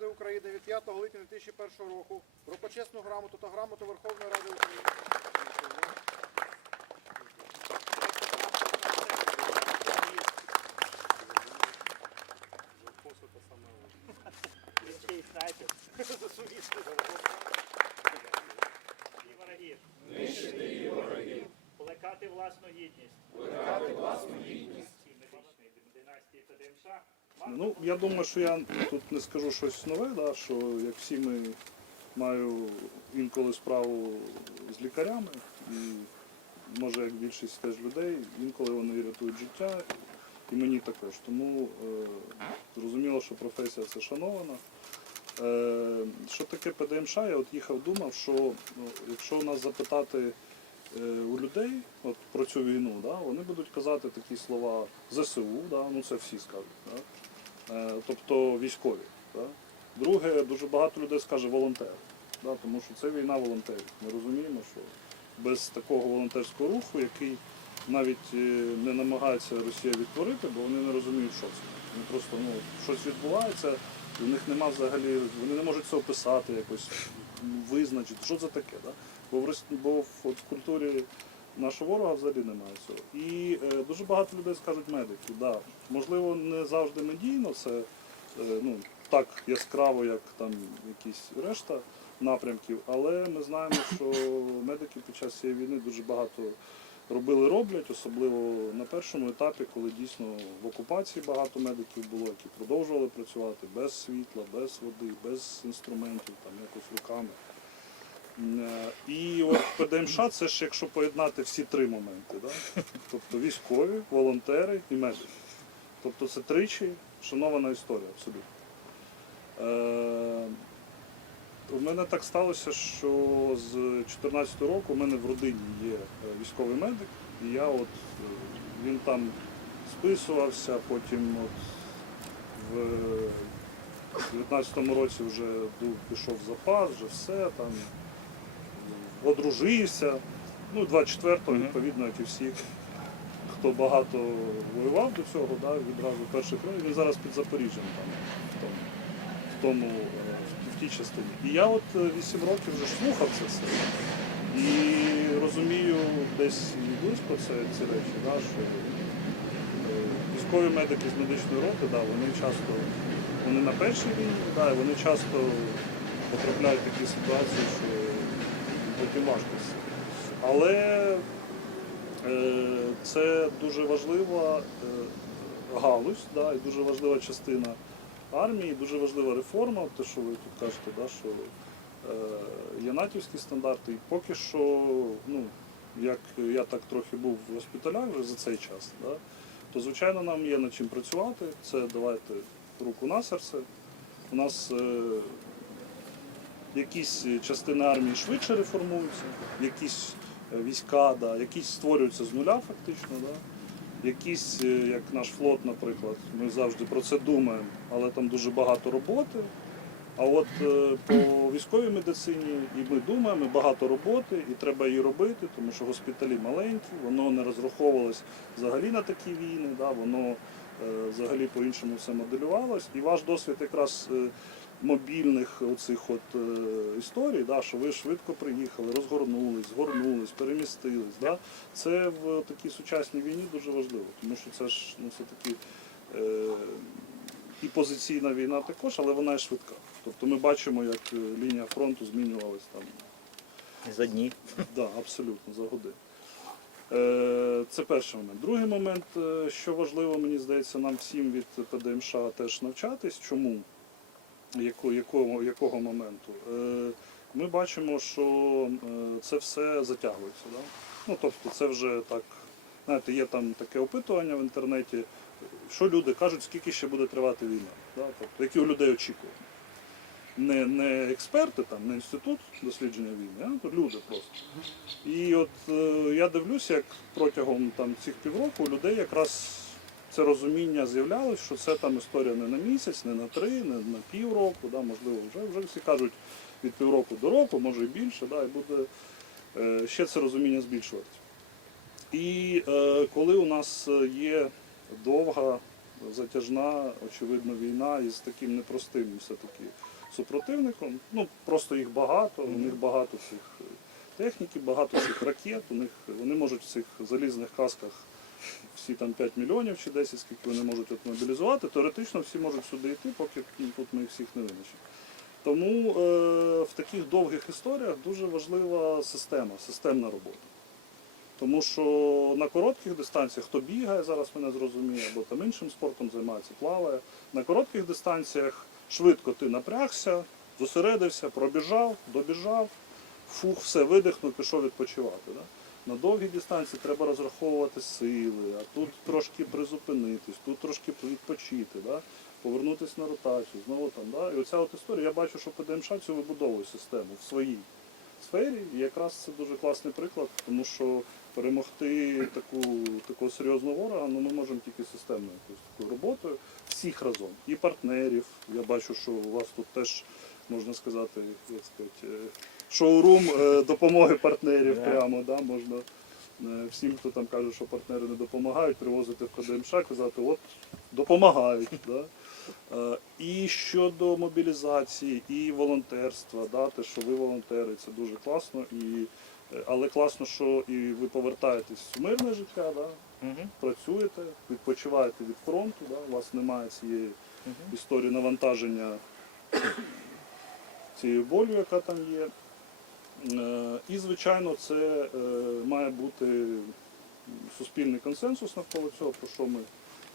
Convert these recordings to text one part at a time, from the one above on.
Ради України від 5 липня 2001 року про почесну грамоту та грамоту Верховної Ради України. Ну, я думаю, що я тут не скажу щось нове, да, що як всі ми маю інколи справу з лікарями, і може як більшість теж людей, інколи вони рятують життя, і мені також. Тому е, зрозуміло, що професія це шанована. Е, що таке ПДМШ? Я от їхав, думав, що ну, якщо нас запитати е, у людей от, про цю війну, да, вони будуть казати такі слова ЗСУ, да, ну це всі скажуть. Да, тобто військові. Друге, дуже багато людей скаже волонтери, да, тому що це війна волонтерів. Ми розуміємо, що без такого волонтерського руху, який навіть е, не намагається Росія відтворити, бо вони не розуміють, що це. Вони просто ну, щось відбувається, і в них нема взагалі, вони не можуть це описати, якось визначити, що це таке. Да? Бо в, бо в, в культурі нашого ворога взагалі немає цього. І е, дуже багато людей скажуть медики. Да. Можливо, не завжди медійно це е, ну, так яскраво, як там якісь решта напрямків, але ми знаємо, що медики під час цієї війни дуже багато робили, роблять, особливо на першому етапі, коли дійсно в окупації багато медиків було, які продовжували працювати без світла, без води, без інструментів, там якось руками. Е, І от ПДМШ це ж якщо поєднати всі три моменти, да? тобто військові, волонтери і медики. Тобто це тричі шанована історія абсолютно. Е, у мене так сталося, що з 2014 року у мене в родині є е, військовий медик, і я от він там списувався, потім от в 19-му році вже пішов запас, вже все там одружився. Ну, 24-го, відповідно, як і всі, хто багато воював до цього, да, відразу перший край, він зараз під Запоріжжям там, в тому, в тому е, в тій частині. І я от е, 8 років вже ж слухав це все. І розумію десь і близько це, ці речі, да, що е, військові медики з медичної роти, да, вони часто вони на першій війні, да, і вони часто потрапляють в такі ситуації, що потім важко. з цим. Але е, це дуже важлива е, галузь, да, і дуже важлива частина армії, дуже важлива реформа, те, що ви тут кажете, да, що е, є натівські стандарти. І поки що, ну, як я так трохи був в госпіталях вже за цей час, да, то звичайно нам є над чим працювати. Це давайте руку на серце. У нас якісь частини армії швидше реформуються, якісь е, війська, да, якісь створюються з нуля фактично. Да. Якісь, е, як наш флот, наприклад, ми завжди про це думаємо, але там дуже багато роботи. А от е, по військовій медицині і ми думаємо, і багато роботи, і треба її робити, тому що госпіталі маленькі, воно не розраховувалось взагалі на такі війни, да, воно е, взагалі по-іншому все моделювалось. І ваш досвід якраз е, мобільних оцих от е, історій, да, що ви швидко приїхали, розгорнулись, згорнулись, перемістились. Да, це в такій сучасній війні дуже важливо, тому що це ж ну, все таки. Е, і позиційна війна також, але вона і швидка. Тобто ми бачимо, як е, лінія фронту змінювалась там. За дні. Да, абсолютно, за годину. Е, Це перший момент. Другий момент, що важливо, мені здається, нам всім від ПДМШ теж навчатись. Чому? Яко- Якого, якого моменту? Е, Ми бачимо, що е, це все затягується. Да? Ну, тобто це вже так, знаєте, є там таке опитування в інтернеті, що люди кажуть, скільки ще буде тривати війна. Да? Тобто, які у людей очікування. Не, не експерти, там, не інститут дослідження війни, а люди просто. І от е, я дивлюся, як протягом там, цих півроку людей якраз це розуміння з'являлось, що це там історія не на місяць, не на три, не на півроку, да, можливо, вже, вже всі кажуть від півроку до року, може і більше, да, і буде е, ще це розуміння збільшуватися. І е, коли у нас є довга затяжна, очевидно, війна із таким непростим все-таки супротивником. Ну, просто їх багато, у них багато е, техніки, багато цих ракет, у них вони можуть в цих залізних касках всі там 5 мільйонів чи 10, скільки вони можуть от мобілізувати, теоретично всі можуть сюди йти, поки тут ми їх всіх не винищимо. Тому е, в таких довгих історіях дуже важлива система, системна робота. Тому що на коротких дистанціях хто бігає, зараз мене зрозуміє, або там іншим спортом займається, плаває. На коротких дистанціях швидко ти напрягся, зосередився, пробіжав, добіжав, фух, все, видихнув, пішов відпочивати. Да? На довгій дистанції треба розраховувати сили, а тут трошки призупинитись, тут трошки відпочити, да? повернутися на ротацію, знову там. Да? І оця от історія, я бачу, що ПДМШ цю вибудовує систему в своїй сфері. І якраз це дуже класний приклад, тому що перемогти таку, такого серйозного ворога ну, ми можемо тільки системною якоюсь такою роботою всіх разом. І партнерів. Я бачу, що у вас тут теж можна сказати, як сказати, е, шоурум е, допомоги партнерів прямо. Да, можна е, всім, хто там каже, що партнери не допомагають, привозити в КДМШ, казати, от допомагають. Да? Е, І щодо мобілізації, і волонтерства, да, те, що ви волонтери, це дуже класно. І, але класно, що і ви повертаєтесь в мирне життя, да, Мгм. працюєте, відпочиваєте від фронту, да, у вас немає цієї Мгм. історії навантаження цією болю, яка там є. Е, І, звичайно, це е, має бути суспільний консенсус навколо цього, про що ми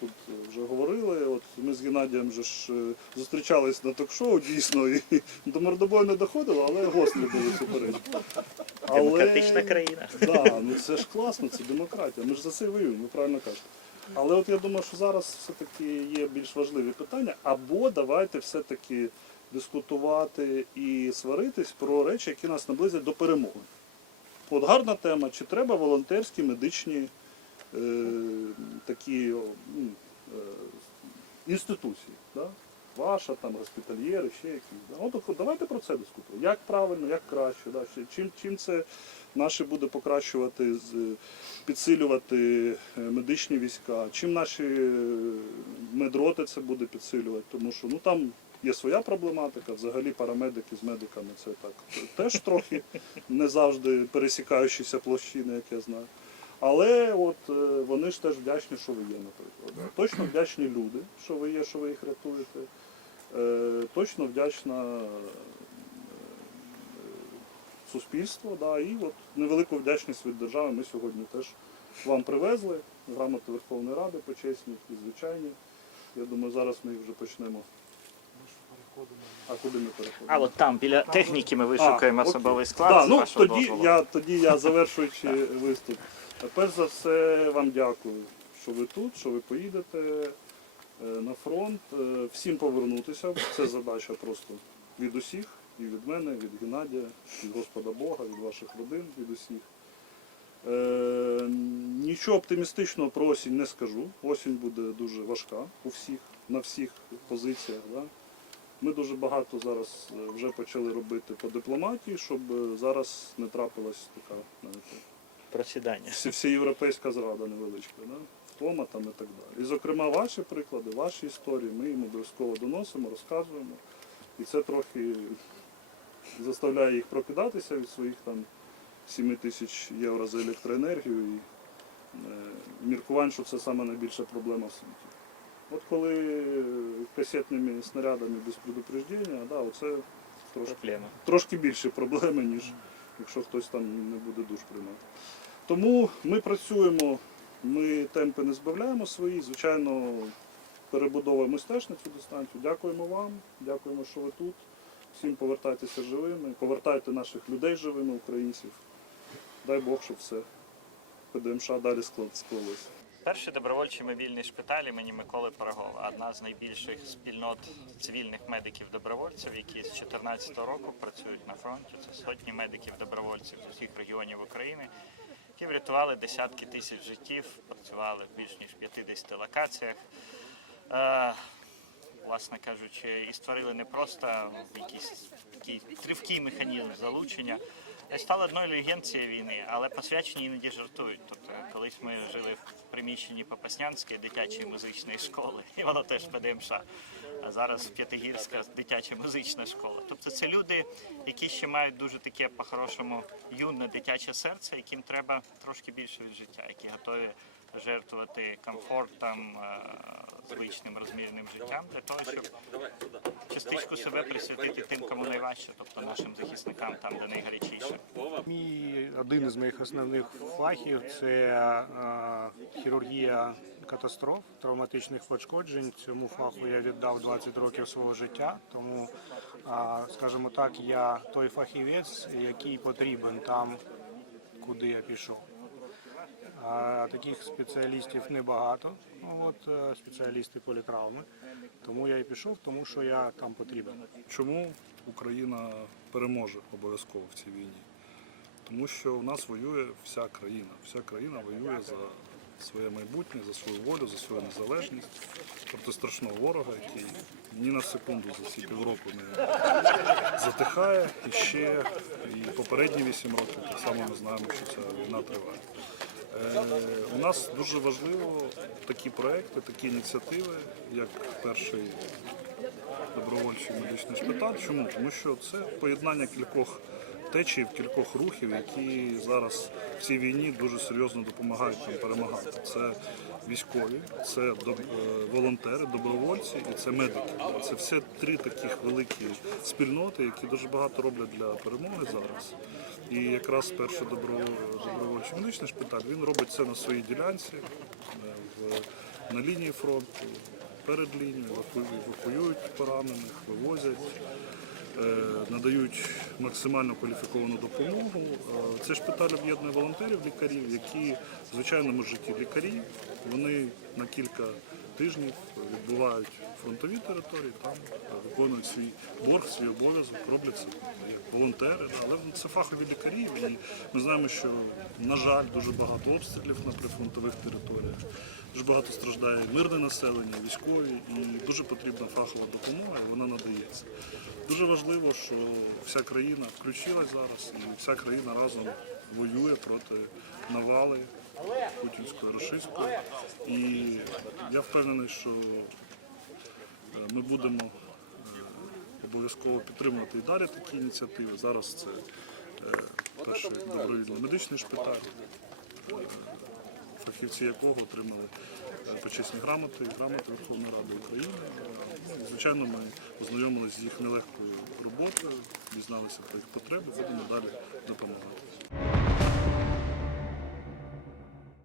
тут вже говорили. От ми з Геннадієм вже ж е, зустрічались на ток-шоу, дійсно, і до мордобою не доходило, але гострі були суперечки. Демократична країна. Да, ну це ж класно, це демократія. Ми ж за це воюємо, ви правильно кажете. Але от я думаю, що зараз все-таки є більш важливі питання, або давайте все-таки дискутувати і сваритись про речі, які нас наблизять до перемоги. От гарна тема, чи треба волонтерські медичні е, такі е, інституції. Да? Ваша, там, госпітальєри, ще якісь. Да? От давайте про це дискутуємо. Як правильно, як краще, да? чим, чим це наше буде покращувати, підсилювати е, медичні війська, чим наші е, медроти це буде підсилювати, тому що ну, там є своя проблематика, взагалі парамедики з медиками це так теж трохи не завжди пересікаючіся площини, як я знаю. Але от е, вони ж теж вдячні, що ви є, наприклад. Точно вдячні люди, що ви є, що ви їх рятуєте. Е, Точно вдячна е, суспільство, да, і от невелику вдячність від держави ми сьогодні теж вам привезли. Грамоти Верховної Ради почесні і звичайні. Я думаю, зараз ми їх вже почнемо. А куди ми переходимо? А от там біля техніки ми вишукаємо А, окей. особовий склад. Да, з ну, вашого тоді, дозволу. я, тоді я завершуючи виступ. Перш за все вам дякую, що ви тут, що ви поїдете е, на фронт. Е, Всім повернутися. Це задача просто від усіх, і від мене, від Геннадія, від Господа Бога, від ваших родин, від усіх. Е, нічого оптимістичного про осінь не скажу. Осінь буде дуже важка у всіх, на всіх позиціях. Да? Ми дуже багато зараз е, вже почали робити по дипломатії, щоб е, зараз не трапилась така знаєте, Просідання. всеєвропейська зрада невеличка, да? втома там і так далі. І, зокрема, ваші приклади, ваші історії ми їм обов'язково доносимо, розказуємо. І це трохи заставляє їх прокидатися від своїх там 7 тисяч євро за електроенергію і е, міркувань, що це саме найбільша проблема в світі. От коли касетними снарядами без предупреждення, да, оце трошки Проблема. трошки більше проблеми, ніж якщо хтось там не буде душ приймати. Тому ми працюємо, ми темпи не збавляємо свої, звичайно, перебудовуємо теж на цю дистанцію. Дякуємо вам, дякуємо, що ви тут. Всім повертайтеся живими, повертайте наших людей живими, українців. Дай Бог, щоб все ПДМШ далі склалося. Перший добровольчий мобільний шпиталь імені Миколи Пирогова одна з найбільших спільнот цивільних медиків-добровольців, які з 2014 року працюють на фронті. Це сотні медиків-добровольців з усіх регіонів України, які врятували десятки тисяч життів, працювали в більш ніж 50 локаціях. Е, власне кажучи, і створили не просто якийсь такий тривкий механізм залучення, Стало одною легенд цієї війни, але посвячені іноді жартують. Тобто, колись ми жили в приміщенні Попаснянської дитячої музичної школи, і воно теж ПДМШ. А зараз П'ятигірська дитяча музична школа. Тобто це люди, які ще мають дуже таке по-хорошому юне дитяче серце, яким треба трошки більше від життя, які готові жертвувати комфортом, е, звичним розмірним життям для того, щоб частичку себе присвятити тим, кому найважче, тобто нашим захисникам, там, де найгарячіше. Мій один із моїх основних фахів це е, хірургія катастроф, травматичних пошкоджень. Цьому фаху я віддав 20 років свого життя. Тому, е, скажімо так, я той фахівець, який потрібен там, куди я пішов. А таких спеціалістів небагато. Ну, от, е, спеціалісти політравми. Тому я і пішов, тому що я там потрібен. Чому Україна переможе обов'язково в цій війні? Тому що в нас воює вся країна. Вся країна воює за своє майбутнє, за свою волю, за свою незалежність проти страшного ворога, який ні на секунду за ці півроку не затихає. І ще і попередні вісім років так само ми знаємо, що ця війна триває. Е, У нас дуже важливо такі проекти, такі ініціативи, як перший добровольчий медичний шпиталь. Чому? Тому що це поєднання кількох течій, кількох рухів, які зараз в цій війні дуже серйозно допомагають нам перемагати. Це військові, це е, волонтери, добровольці і це медики. Це все три таких великі спільноти, які дуже багато роблять для перемоги зараз. І якраз перший добровольчий медичний шпиталь він робить це на своїй ділянці е, на лінії фронту, перед лінією, евакуюють поранених, вивозять, надають максимально кваліфіковану допомогу. Це шпиталь об'єднує волонтерів, лікарів, які в звичайному житті лікарі. Вони на кілька тижнів відбувають фронтові території, там е, виконують свій борг, свій обов'язок, роблять це волонтери. Але це фахові лікарі. І ми знаємо, що, на жаль, дуже багато обстрілів на прифронтових територіях. Дуже багато страждає мирне населення, військові, і дуже потрібна фахова допомога, і вона надається. Дуже важливо, що вся країна включилась зараз, і вся країна разом воює проти навали путінської, рашистської. І я впевнений, що е, ми будемо обов'язково підтримувати і далі такі ініціативи. Зараз це перший добровільний медичний шпиталь фахівці якого отримали е, почесні грамоти, грамоти Верховної Ради України. Ну, Звичайно, ми ознайомилися з їх нелегкою роботою, дізналися про їх потреби, будемо далі допомагати.